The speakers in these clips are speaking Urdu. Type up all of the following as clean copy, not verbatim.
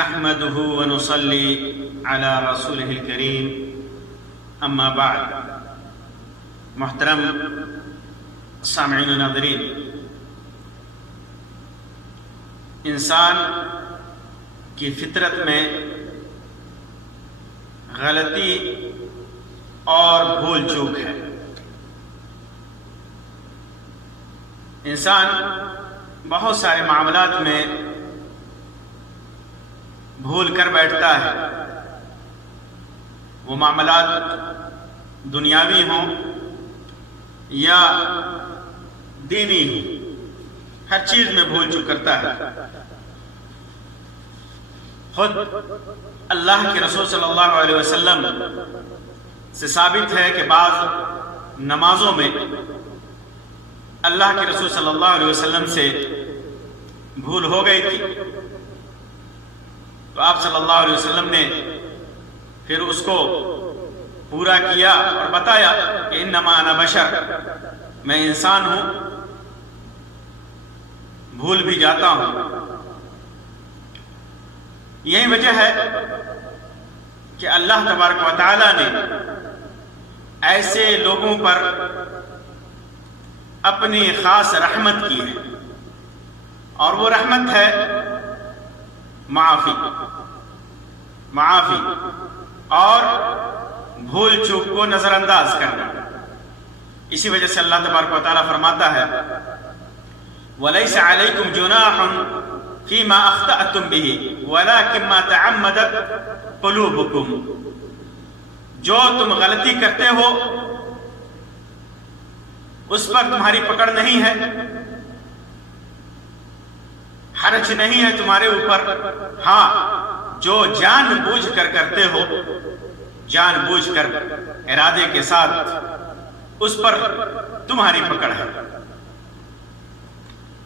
نحمده ونصلي على رسوله الكريم اما بعد. محترم سامعین و ناظرین، انسان کی فطرت میں غلطی اور بھول چوک ہے. انسان بہت سارے معاملات میں بھول کر بیٹھتا ہے. وہ معاملات دنیاوی ہوں یا دینی ہوں، ہر چیز میں بھول چوک کرتا ہے. خود اللہ کے رسول صلی اللہ علیہ وسلم سے ثابت ہے کہ بعض نمازوں میں اللہ کے رسول صلی اللہ علیہ وسلم سے بھول ہو گئی تھی، تو آپ صلی اللہ علیہ وسلم نے پھر اس کو پورا کیا اور بتایا کہ انما انا بشر، میں انسان ہوں، بھول بھی جاتا ہوں. یہی وجہ ہے کہ اللہ تبارک و تعالی نے ایسے لوگوں پر اپنی خاص رحمت کی ہے، اور وہ رحمت ہے معافی اور بھول چوک کو نظر انداز کرنا. اسی وجہ سے اللہ تبارک و تعالیٰ فرماتا ہے وَلَيْسَ عَلَيْكُمْ جُنَاحٌ فِي مَا أَخْطَأْتُمْ بِهِ وَلَكِنْ مَا تَعَمَّدَتْ قُلُوبُكُمْ. جو تم غلطی کرتے ہو اس پر تمہاری پکڑ نہیں ہے، حرج نہیں ہے تمہارے اوپر. ہاں، جو جان بوجھ کر کرتے ہو، جان بوجھ کر ارادے کے ساتھ، اس پر تمہاری پکڑ ہے.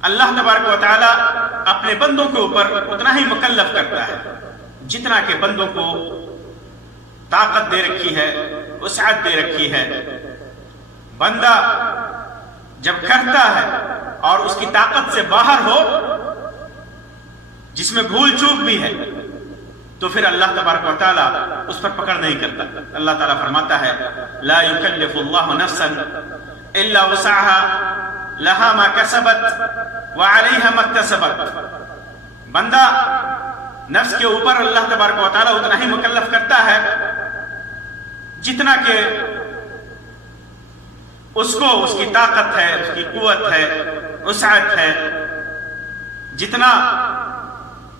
اللہ تبارک و تعالی اپنے بندوں کے اوپر اتنا ہی مکلف کرتا ہے جتنا کہ بندوں کو طاقت دے رکھی ہے، وسعت دے رکھی ہے. بندہ جب کرتا ہے اور اس کی طاقت سے باہر ہو، جس میں بھول چوک بھی ہے، تو پھر اللہ تبارک و تعالیٰ اس پر پکڑ نہیں کرتا. اللہ تعالیٰ فرماتا ہے لا یکلف اللہ نفسا الا وسعها لها ما کسبت وعلیها ما اکتسبت. بندہ نفس کے اوپر اللہ تبارک و تعالیٰ اتنا ہی مکلف کرتا ہے جتنا کہ اس کو اس کی طاقت ہے، اس کی قوت ہے، وسعت ہے. جتنا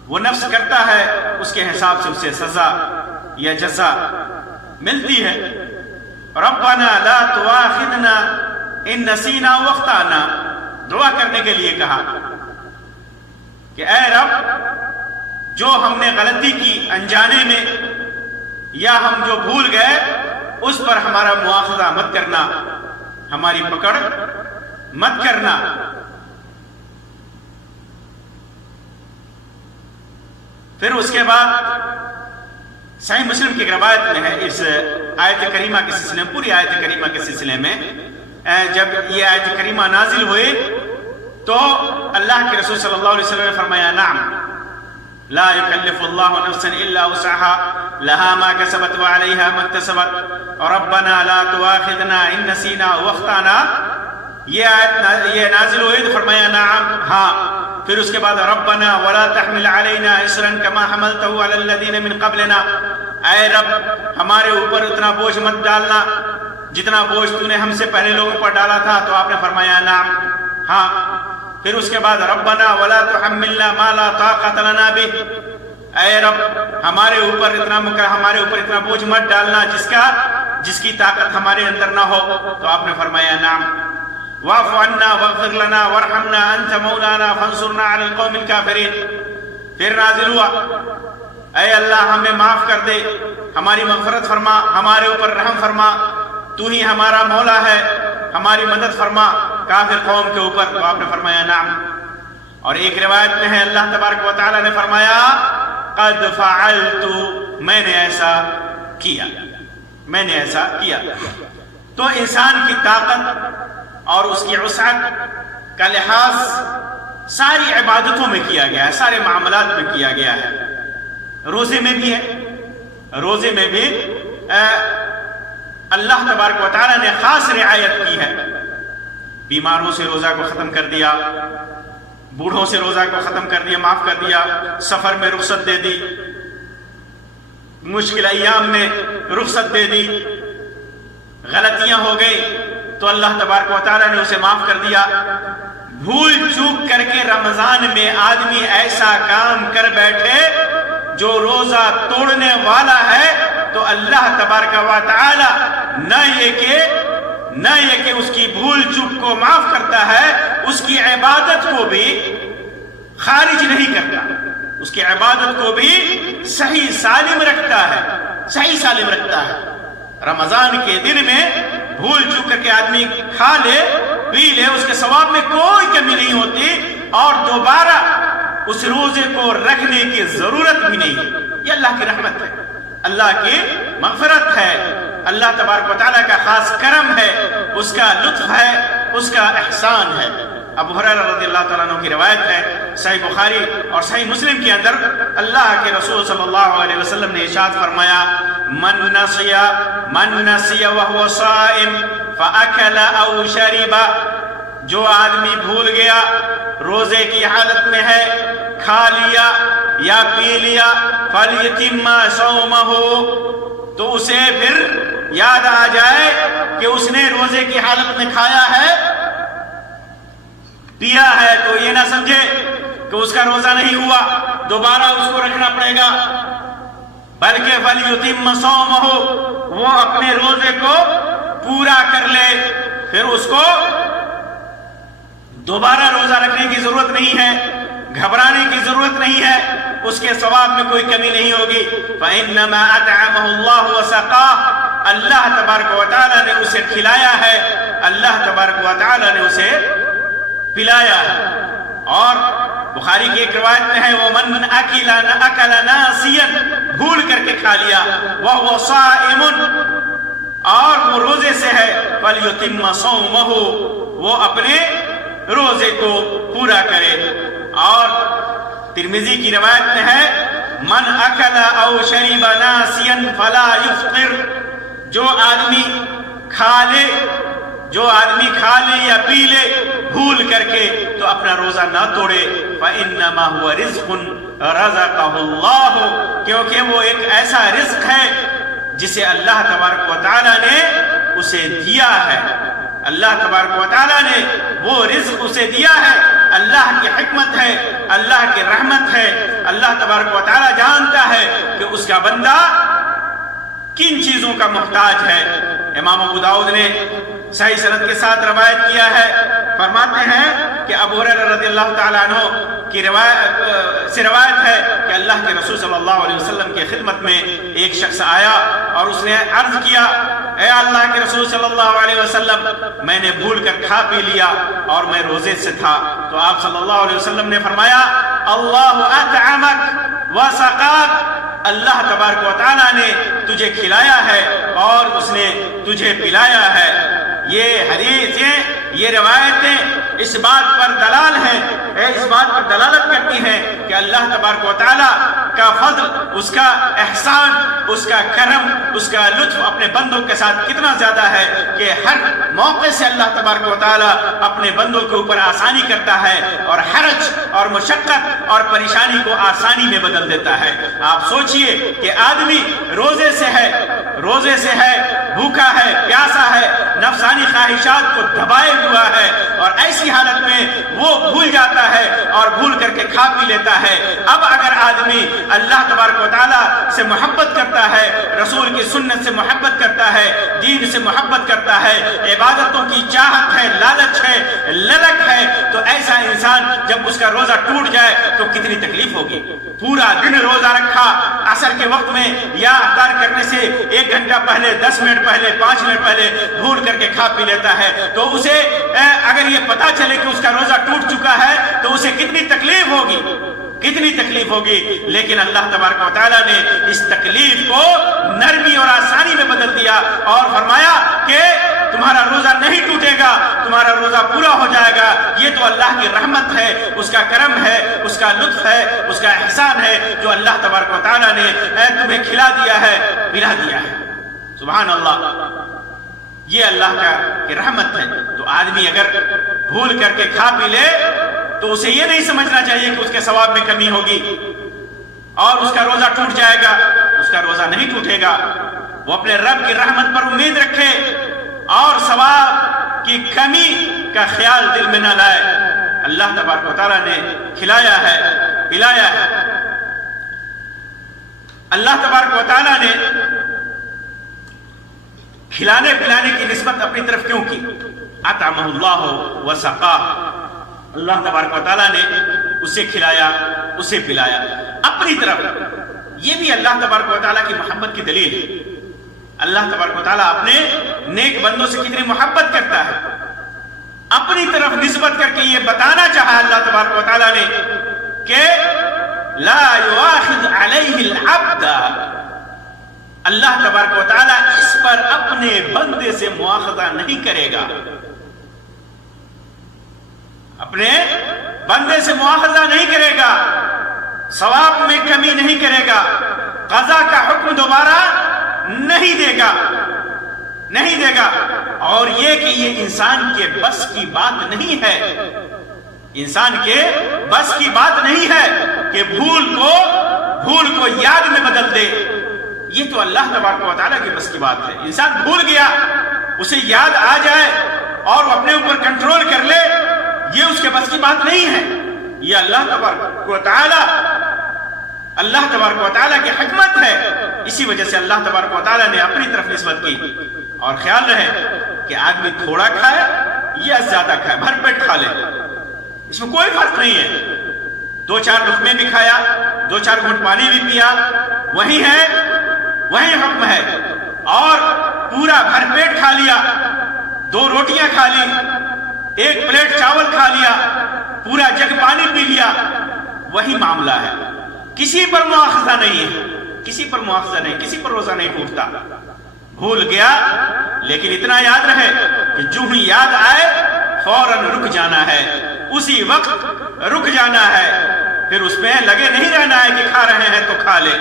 وہ نفس کرتا ہے اس کے حساب سے اسے سزا یا جزا ملتی ہے. ربنا لا تواخذنا ان نسینا واخطانا، دعا کرنے کے لیے کہا کہ اے رب، جو ہم نے غلطی کی انجانے میں یا ہم جو بھول گئے اس پر ہمارا مواخذہ مت کرنا، ہماری پکڑ مت کرنا. پھر اس کے بعد صحیح مسلم کی روایت میں ہے اس آیت کریمہ کے سلسلے میں، پوری آیت کریمہ کے سلسلے میں، جب یہ آیت کریمہ نازل ہوئی تو اللہ کے رسول صلی اللہ علیہ وسلم نے فرمایا نعم لا یکلف اللہ نفسا الا وسعها لها ما کسبت وعلیها ما اکتسبت ربنا لا تواخذنا ان نسینا واخطانا. یہ آیت یہ نازل ہوئی تو فرمایا نعم، ہاں. پھر اس کے بعد ربنا ولا تحمل علینا اصرا كما حملته على الذين من قبلنا، اے رب ہمارے اوپر اتنا بوجھ مت ڈالنا جتنا بوجھ تو نے ہم سے پہلے لوگوں پر ڈالا تھا. تو آپ نے فرمایا نعم، ہاں. پھر اس کے بعد ربنا ولا تحملنا ما لا طاقت لنا به، اے رب ہمارے اوپر اتنا بوجھ مت ڈالنا جس کی طاقت ہمارے اندر نہ ہو. تو آپ نے فرمایا نعم. واعف عنا واغفر لنا وارحمنا انت مولانا فانصرنا على القوم الكافرين. پھر نازل ہوا اے اللہ ہمیں معاف کر دے، ہماری مغفرت فرما، ہمارے اوپر رحم فرما، تو ہی ہمارا مولا ہے، ہماری مدد فرما کافر قوم کے اوپر. تو آپ نے فرمایا نعم. اور ایک روایت میں ہے اللہ تبارک و تعالی نے فرمایا قد فعلت، میں نے ایسا کیا. تو انسان کی طاقت اور اس کی وسعت کا لحاظ ساری عبادتوں میں کیا گیا ہے، سارے معاملات میں کیا گیا ہے. روزے میں بھی ہے، روزے میں بھی اللہ تبارک و تعالیٰ نے خاص رعایت کی ہے. بیماروں سے روزہ کو ختم کر دیا، بوڑھوں سے روزہ کو ختم کر دیا، معاف کر دیا، سفر میں رخصت دے دی، مشکل ایام میں رخصت دے دی، غلطیاں ہو گئی تو اللہ تبارک و تعالیٰ نے اسے معاف کر دیا. بھول چوک کر کے رمضان میں آدمی ایسا کام کر بیٹھے جو روزہ توڑنے والا ہے تو اللہ تبارک و تعالی نہ یہ کہ اس کی بھول چوک کو معاف کرتا ہے، اس کی عبادت کو بھی خارج نہیں کرتا، اس کی عبادت کو بھی صحیح سالم رکھتا ہے، صحیح سالم رکھتا ہے. رمضان کے دن میں بھول چوک کر کے آدمی کھا لے پی لے، اس کے ثواب میں کوئی کمی نہیں ہوتی اور دوبارہ اس روزے کو رکھنے کی ضرورت بھی نہیں ہے. یہ اللہ کی رحمت ہے، اللہ کی مغفرت ہے، اللہ تبارک و تعالیٰ کا خاص کرم ہے، اس کا لطف ہے، اس کا احسان ہے. ابو ہریرہ رضی اللہ تعالیٰ عنہ کی روایت ہے صحیح بخاری اور صحیح مسلم کے اندر، اللہ کے رسول صلی اللہ علیہ وسلم نے ارشاد فرمایا من نسی وهو صائم فاکل او شرب، جو آدمی بھول گیا روزے کی حالت میں ہے، کھا لیا یا پی لیا، فلیتم صومہ، تو اسے پھر یاد آ جائے کہ اس نے روزے کی حالت میں کھایا ہے پیا ہے، تو یہ نہ سمجھے کہ اس کا روزہ نہیں ہوا، دوبارہ اس کو رکھنا پڑے گا، بلکہ فلیتم صومہ، وہ اپنے روزے کو پورا کر لے، پھر اس کو دوبارہ روزہ رکھنے کی ضرورت نہیں ہے، گھبرانے کی ضرورت نہیں ہے، اس کے ثواب میں کوئی کمی نہیں ہوگی. فَإِنَّمَا أَطْعَمَهُ اللَّهُ وَسَقَاهُ، اللہ تبارک و تعالیٰ نے اسے کھلایا ہے، اللہ تبارک و تعالیٰ نے اسے پلایا ہے. اور بخاری کی ایک روایت میں ہے وَمَنْ أَكَلَ نَاسِيًا، بھول کر کے کھا لیا، وَهُوَ صَائِمٌ، اور وہ روزے سے ہے، فَلْيُتِمَّ صَوْمَهُ، وہ اپنے روزے کو پورا کرے. اور ترمذی کی روایت میں ہے من اکل او شرب ناسیا فلا یفطر، جو آدمی کھا لے یا پی لے بھول کر کے تو اپنا روزہ نہ توڑے. فإنما هو رزق رزقه اللہ، کیونکہ وہ ایک ایسا رزق ہے جسے اللہ تبارک و تعالی نے اسے دیا ہے، اللہ تبارک و تعالی نے وہ رزق اسے دیا ہے. اللہ کی حکمت ہے، اللہ کی رحمت ہے، اللہ تبارک و تعالی جانتا ہے کہ اس کا بندہ کن چیزوں کا محتاج ہے. امام ابو داؤد نے صحیح سند کے ساتھ روایت کیا ہے، فرماتے ہیں کہ ابو ہریرہ رضی اللہ تعالیٰ عنہ کی روایت ہے کہ اللہ کے رسول صلی اللہ علیہ وسلم کی خدمت میں ایک شخص آیا اور اس نے عرض کیا اے اللہ کے رسول صلی اللہ علیہ وسلم، میں نے بھول کر کھا پی لیا اور میں روزے سے تھا. تو آپ صلی اللہ علیہ وسلم نے فرمایا اللہ اطعمک وسقاک، اللہ تبارک و تعالیٰ نے تجھے کھلایا ہے اور اس نے تجھے پلایا ہے. یہ حدیثیں، یہ روایتیں اس بات پر دلال ہیں، اس بات پر دلالت کرتی ہیں کہ اللہ تبارک و تعالیٰ کا فضل، اس کا احسان، اس کا کرم، اس کا لطف اپنے بندوں کے ساتھ کتنا زیادہ ہے کہ ہر موقع سے اللہ تبارک و تعالیٰ اپنے بندوں کے اوپر آسانی کرتا ہے اور حرج اور مشقت اور پریشانی کو آسانی میں بدل دیتا ہے. آپ سوچئے کہ آدمی روزے سے ہے، بھوکا ہے، پیاسا ہے، نفسانی خواہشات کو دبائے ہوا ہے اور ایسی حالت میں وہ بھول جاتا ہے اور بھول کر کے کھا پی لیتا ہے. اب اگر آدمی اللہ تبارک و تعالیٰ سے محبت کرتا ہے، رسول کی سنت سے محبت کرتا ہے، دین سے محبت کرتا ہے، عبادتوں کی چاہت ہے، لالچ ہے، للک ہے، تو ایسا انسان جب اس کا روزہ ٹوٹ جائے تو کتنی تکلیف ہوگی. پورا دن روزہ رکھا، عصر کے وقت میں یا افطار کرنے سے 1 گھنٹہ پہلے، 10 منٹ پہلے، 5 منٹ پہلے بھول کر کے کھا پی لیتا ہے، تو اسے اگر یہ پتا چلے کہ اس کا روزہ ٹوٹ چکا ہے تو اسے کتنی تکلیف ہوگی. لیکن اللہ تبارک و تعالیٰ نے اس تکلیف کو نرمی اور آسانی میں بدل دیا اور فرمایا کہ تمہارا روزہ نہیں ٹوٹے گا، تمہارا روزہ پورا ہو جائے گا۔ یہ تو اللہ کی رحمت ہے، اس کا کرم ہے، اس کا لطف ہے، اس کا احسان ہے جو اللہ تبارک و تعالیٰ نے تمہیں کھلا دیا ہے، پلا دیا ہے۔ سبحان اللہ، یہ اللہ کی رحمت ہے۔ تو آدمی اگر بھول کر کے کھا پی لے تو اسے یہ نہیں سمجھنا چاہیے کہ اس کے ثواب میں کمی ہوگی اور اس کا روزہ ٹوٹ جائے گا۔ اس کا روزہ نہیں ٹوٹے گا۔ وہ اپنے رب کی رحمت پر امید رکھے اور ثواب کی کمی کا خیال دل میں نہ لائے۔ اللہ تبارک و تعالیٰ نے کھلایا ہے، پلایا ہے۔ اللہ تبارک و تعالیٰ نے کھلانے پلانے کی نسبت اپنی طرف کیوں کی؟ اطعمہ اللہ وسقاہ، اللہ تبارک و تعالیٰ نے اسے کھلایا، اسے پلایا اپنی طرف۔ یہ بھی اللہ تبارک و تعالیٰ کی محبت کی دلیل ہے۔ اللہ تبارک و تعالیٰ اپنے نیک بندوں سے کتنی محبت کرتا ہے، اپنی طرف نسبت کر کے یہ بتانا چاہا اللہ تبارک و تعالیٰ نے کہ لا یؤاخذ علیہ العبد، اللہ تبارک و تعالیٰ اس پر اپنے بندے سے مواخذہ نہیں کرے گا، اپنے بندے سے مواخذہ نہیں کرے گا، ثواب میں کمی نہیں کرے گا، قضا کا حکم دوبارہ نہیں دے گا، نہیں دے گا۔ اور یہ کہ یہ انسان کے بس کی بات نہیں ہے، انسان کے بس کی بات نہیں ہے کہ بھول کو یاد میں بدل دے۔ یہ تو اللہ تبارک و تعالیٰ کی بس کی بات ہے۔ انسان بھول گیا، اسے یاد آ جائے اور وہ اپنے اوپر کنٹرول کر لے، یہ اس کے بس کی بات نہیں ہے۔ یہ اللہ تبارک و تعالیٰ کی حکمت ہے۔ اسی وجہ سے اللہ تبارک و تعالیٰ نے اپنی طرف نسبت کی۔ اور خیال رہے کہ آدمی تھوڑا کھائے یا زیادہ کھائے، بھر پیٹ کھا لے، اس میں کوئی فرق نہیں ہے۔ 2-4 لقمے بھی کھایا، 2-4 گھونٹ پانی بھی پیا، وہی ہے، وہی حکم ہے۔ اور پورا بھر پیٹ کھا لیا، 2 روٹیاں کھا لی، 1 پلیٹ چاول کھا لیا، پورا جگ پانی پی لیا، وہی معاملہ ہے۔ کسی پر مواخذہ نہیں ہے، کسی پر مواخذہ نہیں، کسی پر روزہ نہیں ٹوٹتا۔ بھول گیا لیکن اتنا یاد رہے کہ جو ہی یاد آئے فوراً رک جانا ہے، اسی وقت رک جانا ہے، پھر اس پہ لگے نہیں رہنا ہے کہ کھا رہے ہیں تو کھا لے۔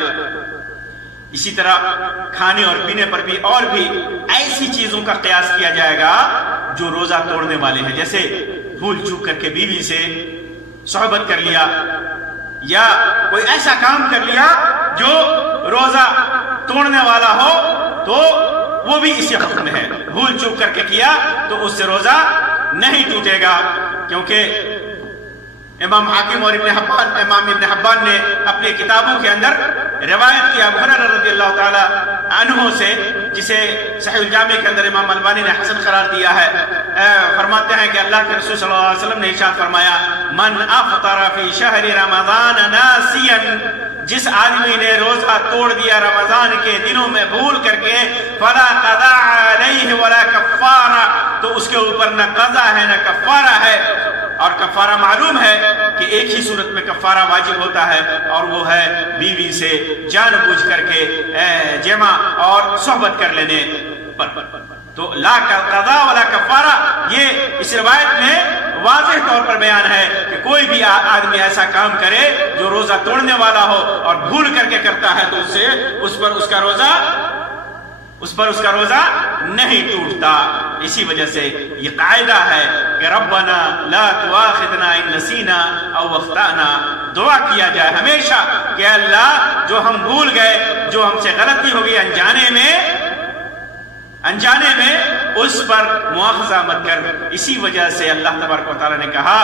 اسی طرح کھانے اور پینے پر بھی اور بھی ایسی چیزوں کا قیاس کیا جائے گا جو روزہ توڑنے والے ہیں، جیسے بھول چوک کر کے بیوی سے صحبت کر لیا یا کوئی ایسا کام کر لیا جو روزہ توڑنے والا ہو تو وہ بھی اسی حکم ہے۔ بھول چوک کر کے کیا تو اس سے روزہ نہیں ٹوٹے گا، کیونکہ امام حاکم اور امام ابن حبان نے اپنی کتابوں کے اندر روایت کیا ابو ہریرہ رضی اللہ تعالی عنہ سے، جسے صحیح الجامع کے اندر امام البانی نے حسن قرار دیا ہے۔ فرماتے ہیں کہ اللہ کے رسول صلی اللہ علیہ وسلم نے ارشاد فرمایا، من افطر فی شہر رمضان ناسیا، جس آدمی نے روزہ توڑ دیا رمضان کے دنوں میں بھول کر کے، فلا قضاء علیہ ولا کفارہ، تو اس کے اوپر نہ قضا ہے نہ کفارہ ہے۔ اور کفارہ معلوم ہے کہ ایک ہی صورت میں کفارہ واجب ہوتا ہے، اور وہ ہے بیوی سے جان بوجھ کر کے جمع اور صحبت کر لینے پر۔ تو لا قضا ولا کفارہ، یہ اس روایت میں واضح طور پر بیان ہے کہ کوئی بھی آدمی ایسا کام کرے جو روزہ توڑنے والا ہو اور بھول کر کے کرتا ہے تو اس پر اس کا روزہ نہیں ٹوٹتا۔ اسی وجہ سے یہ قاعدہ ہے کہ ربنا لا تؤاخذنا ان نسینا او اخطأنا، دعا کیا جائے ہمیشہ کہ اللہ جو ہم بھول گئے، جو ہم سے غلطی ہو گئی انجانے میں اس پر مواخذہ مت کر۔ اسی وجہ سے اللہ تبارک و تعالیٰ نے کہا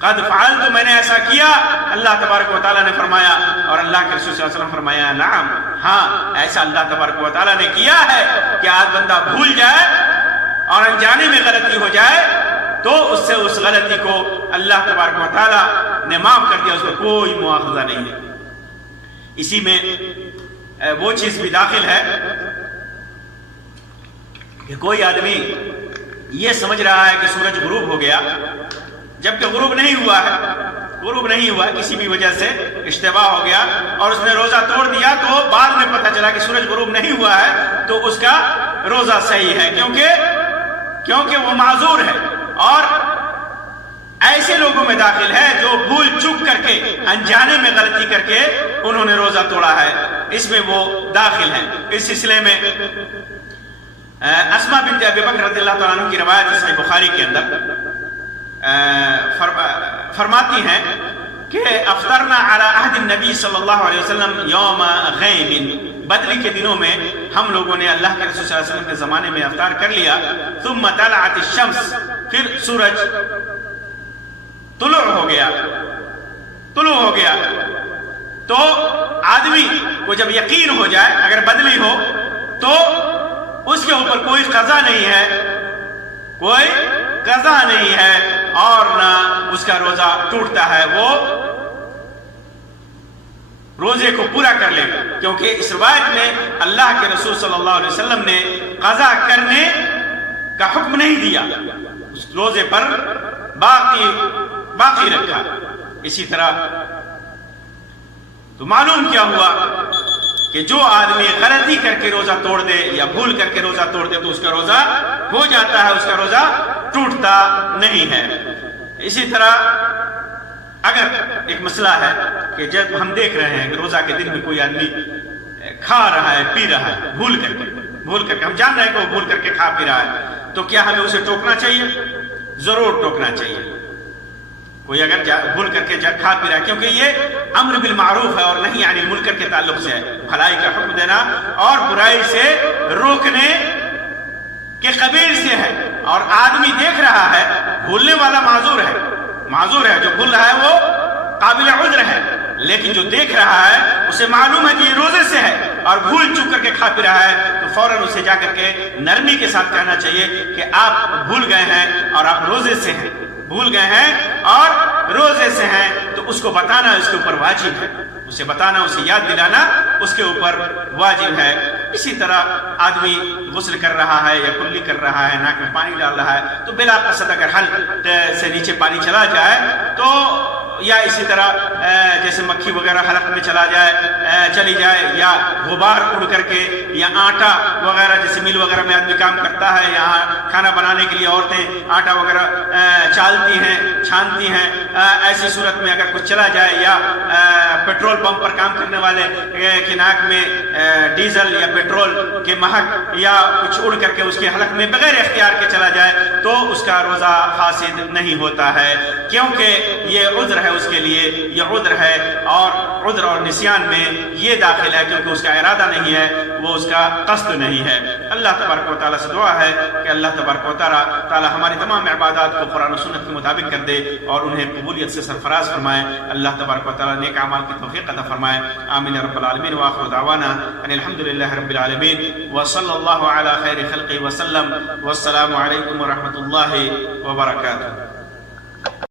قد فعلت، میں نے ایسا کیا، اللہ تبارک و تعالیٰ نے فرمایا، اور اللہ کے رسول صلی اللہ علیہ وسلم فرمایا نعم، ہاں ایسا اللہ تبارک و تعالیٰ نے کیا ہے کہ آج بندہ بھول جائے اور انجانے میں غلطی ہو جائے تو اس سے اس غلطی کو اللہ تبارک و تعالیٰ نے معاف کر دیا، اس میں کوئی مواخذہ نہیں ہے۔ اسی میں وہ چیز بھی داخل ہے کہ کوئی آدمی یہ سمجھ رہا ہے کہ سورج غروب ہو گیا، جبکہ غروب نہیں ہوا ہے کسی بھی وجہ سے اشتباہ ہو گیا اور اس نے روزہ توڑ دیا تو بعد میں پتہ چلا کہ سورج غروب نہیں ہوا ہے تو اس کا روزہ صحیح ہے، کیونکہ وہ معذور ہے اور ایسے لوگوں میں داخل ہے جو بھول چوک کر کے انجانے میں غلطی کر کے انہوں نے روزہ توڑا ہے، اس میں وہ داخل ہیں۔ اس سلسلے میں اسماء بنت ابی بکر رضی اللہ تعالیٰ عنہ کی روایت صحیح بخاری کے اندر فرماتی ہیں کہ افطرنا علی عہد النبی صلی اللہ علیہ وسلم یوم غیم، بدری کے دنوں میں ہم لوگوں نے اللہ کے رسول صلی اللہ علیہ وسلم کے زمانے میں افطار کر لیا۔ ثم طلعت الشمس، پھر سورج طلوع ہو گیا تو آدمی کو جب یقین ہو جائے اگر بدلی ہو تو اس کے اوپر کوئی قضا نہیں ہے اور نہ اس کا روزہ ٹوٹتا ہے، وہ روزے کو پورا کر لے گا، کیونکہ اس روایت میں اللہ کے رسول صلی اللہ علیہ وسلم نے قضا کرنے کا حکم نہیں دیا، اس روزے پر باقی رکھا۔ اسی طرح تو معلوم کیا ہوا کہ جو آدمی غلطی کر کے روزہ توڑ دے یا بھول کر کے روزہ توڑ دے تو اس کا روزہ ہو جاتا ہے، اس کا روزہ ٹوٹتا نہیں ہے۔ اسی طرح اگر ایک مسئلہ ہے کہ جب ہم دیکھ رہے ہیں کہ روزہ کے دن میں کوئی آدمی کھا رہا ہے پی رہا ہے بھول کر کے ہم جان رہے ہیں کہ وہ بھول کر کے کھا پی رہا ہے، تو کیا ہمیں اسے ٹوکنا چاہیے؟ ضرور ٹوکنا چاہیے۔ کوئی اگر بھول کر کے کھا پی رہا ہے، کیونکہ یہ امر بالمعروف ہے اور نہیں عن المنکر کے تعلق سے ہے، بھلائی کا حکم دینا اور برائی سے روکنے کے قبیل سے ہے، اور آدمی دیکھ رہا ہے بھولنے والا معذور ہے، جو بھول رہا ہے وہ قابل عذر ہے، لیکن جو دیکھ رہا ہے اسے معلوم ہے کہ یہ روزے سے ہے اور بھول چوک کر کے کھا پی رہا ہے، تو فوراً اسے جا کر کے نرمی کے ساتھ کہنا چاہیے کہ آپ بھول گئے ہیں اور آپ روزے سے ہیں، تو اس کو بتانا اس کے اوپر واجب ہے، اسے بتانا، اسے یاد دلانا اس کے اوپر واجب ہے۔ اسی طرح آدمی غسل کر رہا ہے یا کلی کر رہا ہے، ناک میں پانی ڈال رہا ہے تو بلا قصد اگر حلق سے نیچے پانی چلا جائے تو، یا اسی طرح جیسے مکھی وغیرہ حلق میں چلی جائے یا غبار اڑ کر کے، یا آٹا وغیرہ جیسے مل وغیرہ میں آدمی کام کرتا ہے، یہاں کھانا بنانے کے لیے عورتیں آٹا وغیرہ چالتی ہیں، چھانتی ہیں، ایسی صورت میں اگر کچھ چلا جائے، یا پیٹرول پمپ پر کام کرنے والے کے ناک میں ڈیزل یا پیٹرول کے مہک یا کچھ اڑ کر کے اس کے حلق میں بغیر اختیار کے چلا جائے تو اس کا روزہ فاسد نہیں ہوتا ہے، کیونکہ یہ عذر ہے اس کے لیے، یہ عذر ہے، اور عذر اور نسیان میں یہ داخل ہے کیونکہ اس کا ارادہ نہیں ہے، وہ اس کا قصد نہیں ہے۔ اللہ تبارک و تعالیٰ سے دعا ہے کہ اللہ تبارک و تعالیٰ ہماری تمام عبادات کو قرآن و سنت کے مطابق کر دے اور انہیں قبولیت سے سرفراز فرمائے۔ اللہ تبارک و تعالیٰ نیک اعمال کی توفیق عطا فرمائے۔ آمین رب العالمین، وآخر دعوانا ان الحمد للہ رب العالمین، وصلی اللہ علی خیر خلقہ وسلم، والسلام علیکم ورحمۃ اللہ وبرکاتہ۔